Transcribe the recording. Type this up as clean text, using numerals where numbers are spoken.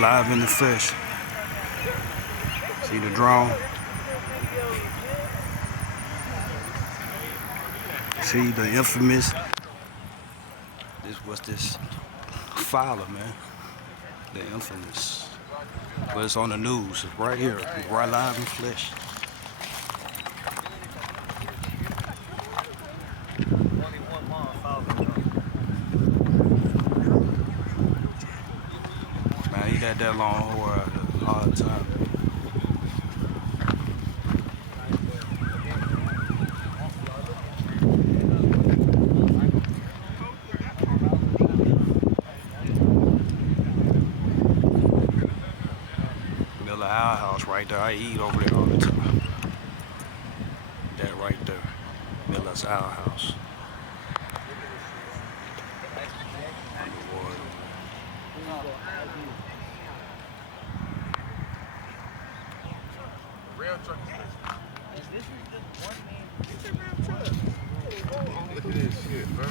live in the flesh. See the drone? See the infamous. This Fowler, man. The infamous. But it's on the news. It's right here. It's right live in flesh. Man, he got that long hair all the time. Milton Our House right there. I eat over there all the time. That right there. Milton's Our House. Real truck. Is this just one man? It's a real truck. Look at this shit, bro.